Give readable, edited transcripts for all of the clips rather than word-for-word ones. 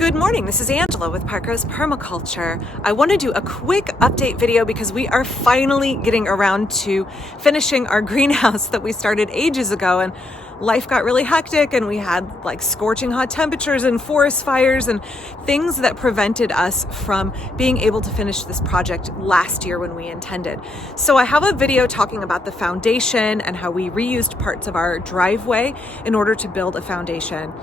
Good morning, this is Angela with Parkrose Permaculture. I want to do a quick update video because we are finally getting around to finishing our greenhouse that we started ages ago, and life got really hectic and we had like scorching hot temperatures and forest fires and things that prevented us from being able to finish this project last year when we intended. So I have a video talking about the foundation and how we reused parts of our driveway in order to build a foundation.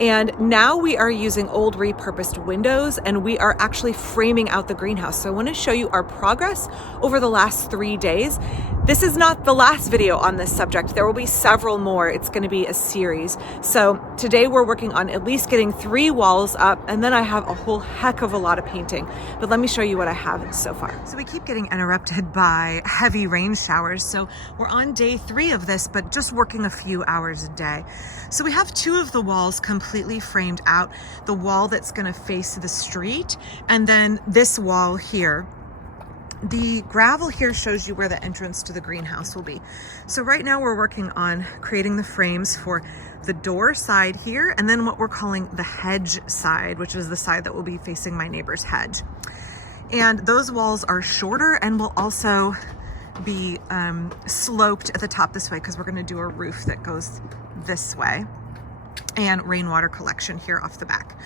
And now we are using old repurposed windows and we are actually framing out the greenhouse. So I want to show you our progress over the last 3 days. This is not the last video on this subject. There will be several more. It's going to be a series. So today we're working on at least getting 3 walls up, and then I have a whole heck of a lot of painting. But let me show you what I have so far. So we keep getting interrupted by heavy rain showers. So we're on day 3 of this, but just working a few hours a day. So we have 2 of the walls completely framed out. The wall that's going to face the street, and then this wall here. The gravel here shows you where the entrance to the greenhouse will be. So right now we're working on creating the frames for the door side here, and then what we're calling the hedge side, which is the side that will be facing my neighbor's hedge. And those walls are shorter and will also be sloped at the top this way because we're going to do a roof that goes this way, and rainwater collection here off the back.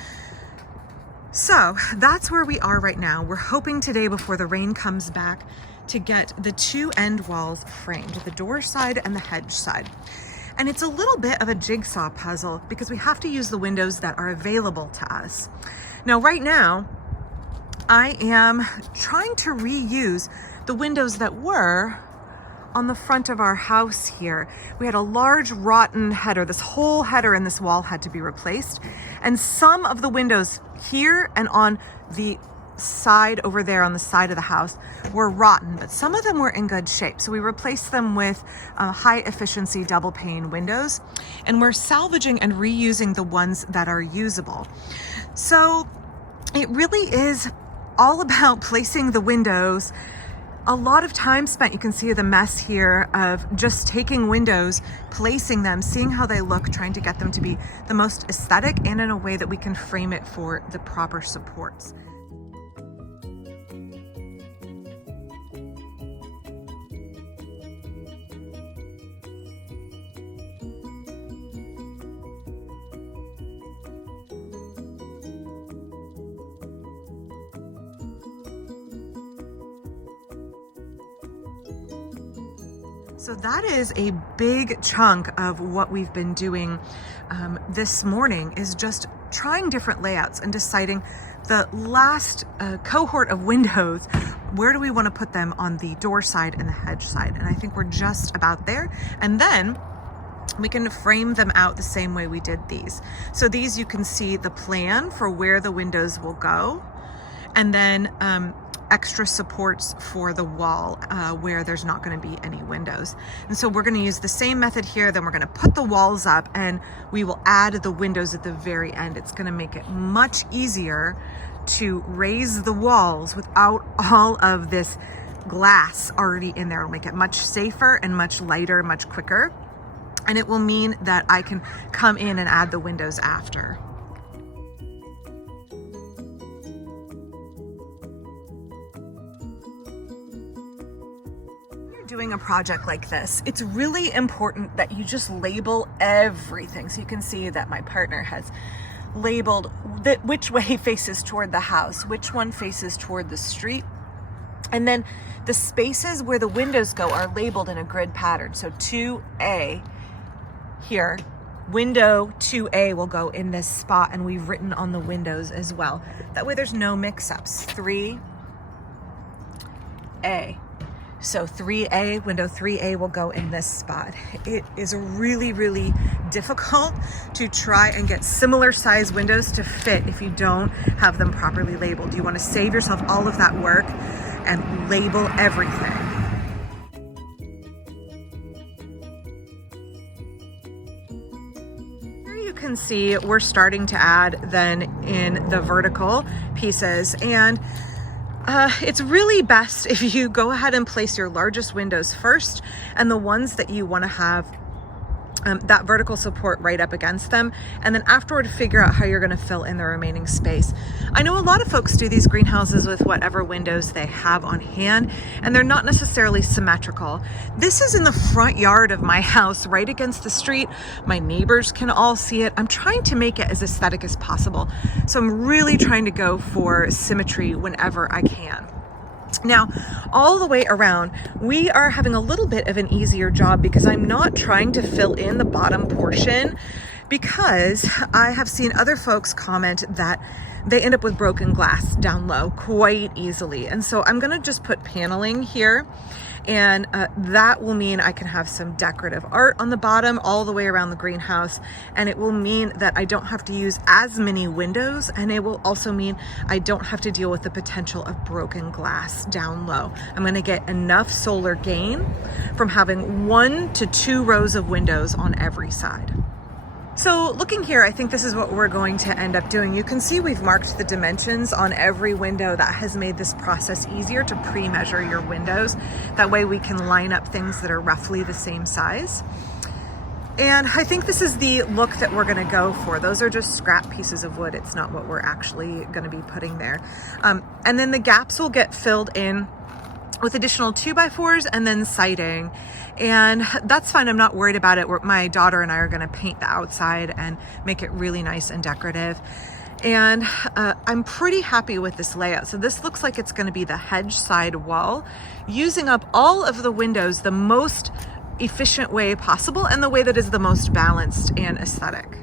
So that's where we are right now. We're hoping today before the rain comes back to get the 2 end walls framed, the door side and the hedge side. And it's a little bit of a jigsaw puzzle because we have to use the windows that are available to us. Now, right now, I am trying to reuse the windows that were on the front of our house here. We had a large rotten header. This whole header in this wall had to be replaced. And some of the windows here and on the side over there on the side of the house were rotten, but some of them were in good shape. So we replaced them with high efficiency double pane windows, and we're salvaging and reusing the ones that are usable. So it really is all about placing the windows. A lot of time spent. You can see the mess here of just taking windows, placing them, seeing how they look, trying to get them to be the most aesthetic and in a way that we can frame it for the proper supports. So that is a big chunk of what we've been doing this morning, is just trying different layouts and deciding the last cohort of windows, where do we want to put them on the door side and the hedge side. And I think we're just about there. And then we can frame them out the same way we did these. So these, you can see the plan for where the windows will go. And then extra supports for the wall where there's not going to be any windows. And so we're going to use the same method here. Then we're going to put the walls up and we will add the windows at the very end. It's going to make it much easier to raise the walls without all of this glass already in there. It'll make it much safer and much lighter, much quicker. And it will mean that I can come in and add the windows after. Doing a project like this, it's really important that you just label everything. So you can see that my partner has labeled which way faces toward the house, which one faces toward the street. And then the spaces where the windows go are labeled in a grid pattern. So 2A here, window 2A will go in this spot, and we've written on the windows as well. That way there's no mix-ups. 3A. So 3A, window 3A will go in this spot. It is really, really difficult to try and get similar size windows to fit if you don't have them properly labeled. You want to save yourself all of that work and label everything. Here you can see we're starting to add then in the vertical pieces, and it's really best if you go ahead and place your largest windows first, and the ones that you want to have that vertical support right up against them, and then afterward figure out how you're going to fill in the remaining space. I know a lot of folks do these greenhouses with whatever windows they have on hand, and they're not necessarily symmetrical. This is in the front yard of my house, right against the street. My neighbors can all see it. I'm trying to make it as aesthetic as possible, so I'm really trying to go for symmetry whenever I can. Now, all the way around, we are having a little bit of an easier job because I'm not trying to fill in the bottom portion, because I have seen other folks comment that they end up with broken glass down low quite easily. And so I'm going to just put paneling here, and that will mean I can have some decorative art on the bottom all the way around the greenhouse, and it will mean that I don't have to use as many windows, and it will also mean I don't have to deal with the potential of broken glass down low. I'm going to get enough solar gain from having 1 to 2 rows of windows on every side. So looking here, I think this is what we're going to end up doing. You can see we've marked the dimensions on every window. That has made this process easier to pre-measure your windows. That way we can line up things that are roughly the same size. And I think this is the look that we're gonna go for. Those are just scrap pieces of wood. It's not what we're actually gonna be putting there. And then the gaps will get filled in with additional 2x4s and then siding. And that's fine, I'm not worried about it. My daughter and I are gonna paint the outside and make it really nice and decorative. And I'm pretty happy with this layout. So this looks like it's gonna be the hedge side wall, using up all of the windows the most efficient way possible and the way that is the most balanced and aesthetic.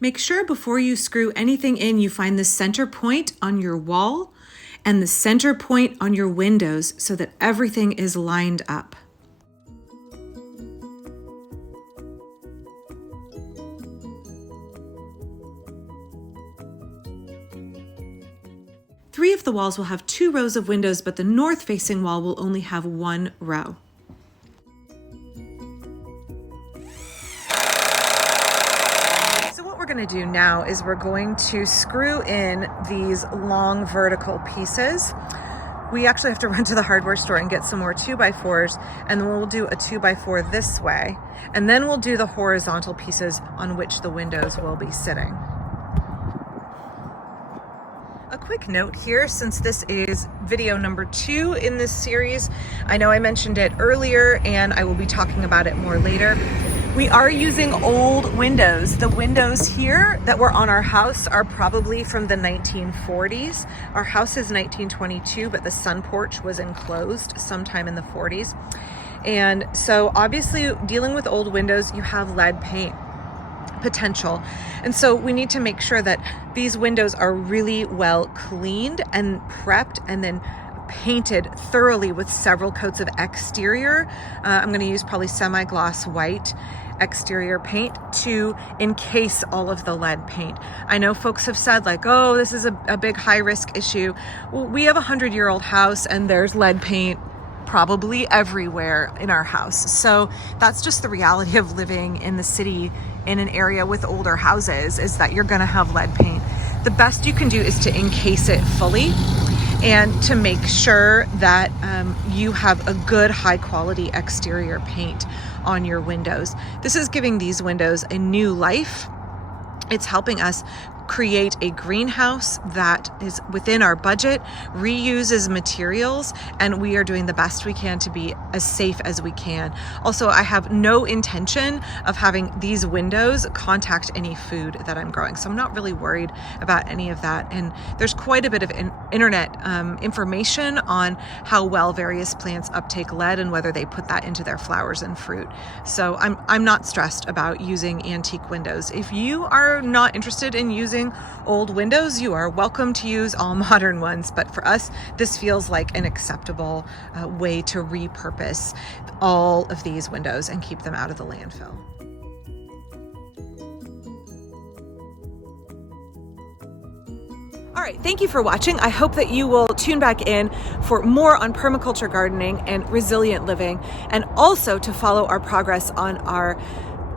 Make sure before you screw anything in, you find the center point on your wall and the center point on your windows so that everything is lined up. Three of the walls will have 2 rows of windows, but the north-facing wall will only have 1 row. Going to do now is we're going to screw in these long vertical pieces. We actually have to run to the hardware store and get some more 2x4s, and then we'll do a 2x4 this way, and then we'll do the horizontal pieces on which the windows will be sitting. A quick note here, since this is video number 2 in this series, I know I mentioned it earlier and I will be talking about it more later. We are using old windows. The windows here that were on our house are probably from the 1940s. Our house is 1922, but the sun porch was enclosed sometime in the 40s. And so obviously dealing with old windows, you have lead paint potential. And so we need to make sure that these windows are really well cleaned and prepped and then painted thoroughly with several coats of exterior. I'm going to use probably semi-gloss white exterior paint to encase all of the lead paint. I know folks have said like, oh, this is a big high risk issue. Well, we have a 100-year-old house and there's lead paint probably everywhere in our house. So that's just the reality of living in the city in an area with older houses, is that you're going to have lead paint. The best you can do is to encase it fully and to make sure that you have a good high quality exterior paint on your windows. This is giving these windows a new life. It's helping us create a greenhouse that is within our budget, reuses materials, and we are doing the best we can to be as safe as we can. Also, I have no intention of having these windows contact any food that I'm growing, so I'm not really worried about any of that. And there's quite a bit of internet information on how well various plants uptake lead and whether they put that into their flowers and fruit. So I'm not stressed about using antique windows. If you are not interested in using old windows, you are welcome to use all modern ones, but for us this feels like an acceptable way to repurpose all of these windows and keep them out of the landfill. All right, thank you for watching. I hope that you will tune back in for more on permaculture gardening and resilient living, and also to follow our progress on our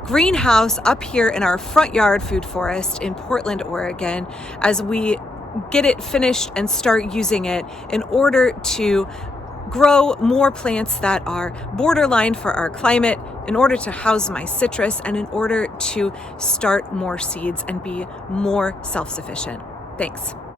greenhouse up here in our front yard food forest in Portland, Oregon, as we get it finished and start using it in order to grow more plants that are borderline for our climate, in order to house my citrus, and in order to start more seeds and be more self-sufficient. Thanks.